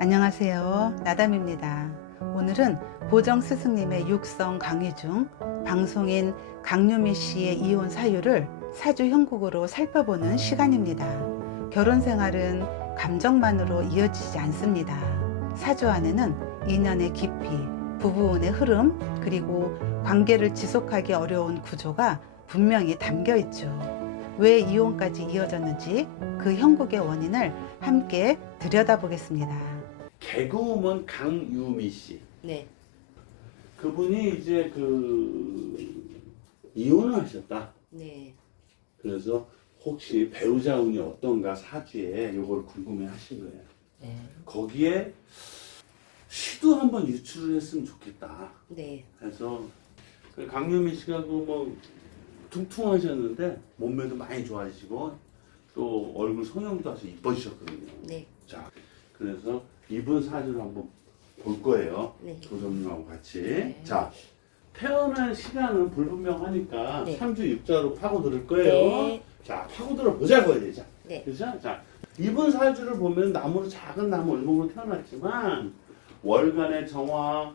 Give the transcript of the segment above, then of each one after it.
안녕하세요. 나담입니다. 오늘은 보정 스승님의 육성 강의 중 방송인 강유미 씨의 이혼 사유를 사주 형국으로 살펴보는 시간입니다. 결혼 생활은 감정만으로 이어지지 않습니다. 사주 안에는 인연의 깊이, 부부운의 흐름, 그리고 관계를 지속하기 어려운 구조가 분명히 담겨 있죠. 왜 이혼까지 이어졌는지 그 형국의 원인을 함께 들여다보겠습니다. 개그우먼 강유미 씨. 네. 그분이 이제 그 이혼을 하셨다. 네. 그래서 혹시 배우자 운이 어떤가 사주에 이걸 궁금해 하신 거예요. 네. 거기에 시도 한번 유출을 했으면 좋겠다. 네. 그래서 그 강유미 씨가 그뭐 퉁퉁하셨는데 몸매도 많이 좋아지시고 또 얼굴 성형도 하셔 이뻐지셨거든요. 네. 자, 그래서 이분 사진을 한번 볼 거예요. 네. 도전님하고 같이. 네. 자, 태어난 시간은 불분명하니까 네. 삼 3주 6자로 파고들 거예요. 네. 자, 파고들어 보자고 해야 되죠. 네. 그죠? 자, 이분 사주를 보면 나무로 작은 나무 을목으로 태어났지만 월간의 정화,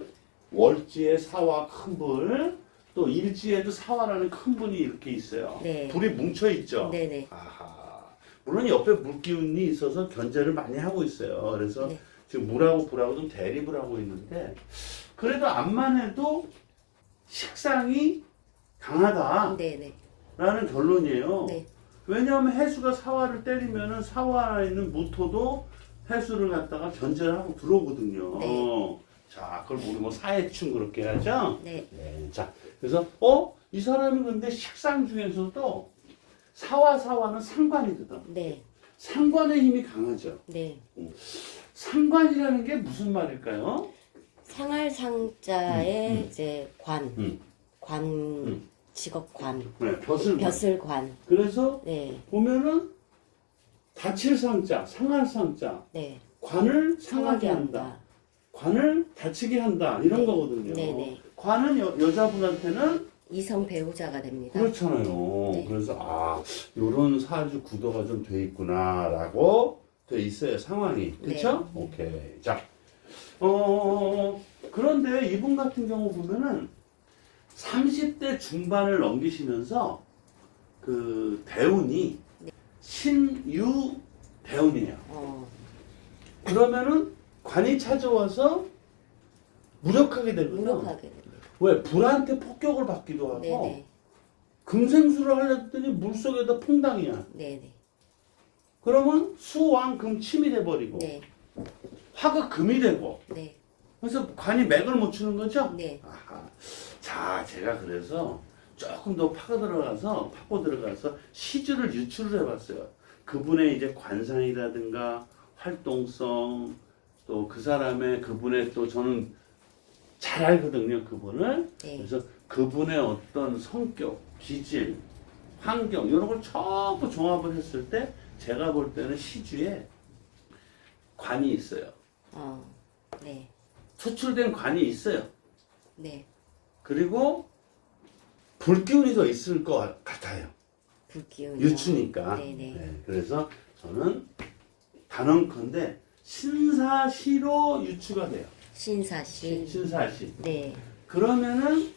월지의 사화 큰 불, 또 일지에도 사화라는 큰 분이 이렇게 있어요. 네. 불이 뭉쳐 있죠. 네네. 아하. 물론 옆에 물기운이 있어서 견제를 많이 하고 있어요. 그래서 네. 지금 물하고 불하고 좀 대립을 하고 있는데 그래도 암만 해도 식상이 강하다라는 네네. 결론이에요. 네. 왜냐하면 해수가 사화를 때리면은 사화에 있는 무토도 해수를 갖다가 견제를 하고 들어오거든요. 네. 자, 그걸 우리 뭐 사해충 그렇게 하죠. 네. 네. 자, 그래서 어? 이 사람이 근데 식상 중에서도 사화 사화는 상관이거든. 네. 상관의 힘이 강하죠. 네. 상관이라는 게 무슨 말일까요? 상할 상자에 음, 음. 이제 관, 음. 관, 음. 직업 관, 네, 벼슬. 벼슬 관. 그래서 네. 보면은 다칠 상자, 상할 상자, 네. 관을 상하게 한다. 관을 다치게 한다. 이런 네. 거거든요. 네네. 관은 여, 여자분한테는 이성 배우자가 됩니다. 그렇잖아요. 네. 그래서 아, 요런 사주 구도가 좀 돼 있구나라고 돼 있어요. 상황이. 그렇죠? 오케이. 자. 어, 그런데 이분 같은 경우 보면은 30대 중반을 넘기시면서 그 대운이 신유 대운이에요. 어. 그러면은 관이 찾아와서 무력하게 되거든요. 무력하게. 왜? 불한테 폭격을 받기도 하고 네네. 금생수를 하려더니 물속에다 퐁당이야. 네네. 그러면 수왕 금 침이 돼버리고 네. 화가 금이 되고 네. 그래서 관이 맥을 못 추는 거죠? 네. 아하. 자, 제가 그래서 조금 더 파고 들어가서 파고 들어가서 시주를 유출을 해봤어요. 그분의 이제 관상이라든가 활동성 또 그 사람의 그분의 또 저는 잘 알거든요 그분을 네. 그래서 그분의 어떤 성격, 기질, 환경 이런 걸 전부 종합을 했을 때 제가 볼 때는 시주에 관이 있어요. 어. 네. 투출된 관이 있어요. 네. 그리고 불기운이 더 있을 것 같아요. 불기운. 유추니까. 네네. 네, 그래서 저는 단언컨대 신사시로 유추가 돼요. 신사시. 신사시. 네. 그러면은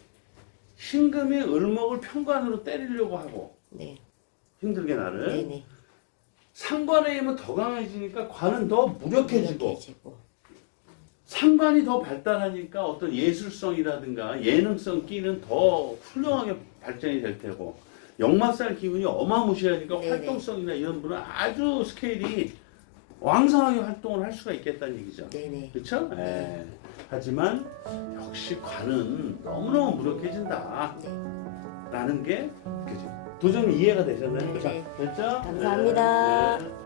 신금이 을목을 편관으로 때리려고 하고 네. 힘들게 나를 네네. 상관의 힘은 더 강해지니까 관은 더 무력해지고. 상관이 더 발달하니까 어떤 예술성이라든가 예능성 끼는 더 훌륭하게 발전이 될 테고 역마살 기운이 어마무시하니까. 활동성이나 이런 분은 아주 스케일이 왕성하게 활동을 할 수가 있겠다는 얘기죠. 네네. 그렇죠? 네. 하지만 역시 관은 너무너무 무력해진다. 네. 라는 게 그죠. 도전 이해가 되셨나요? 네, 자, 네. 됐죠? 감사합니다. 네, 네.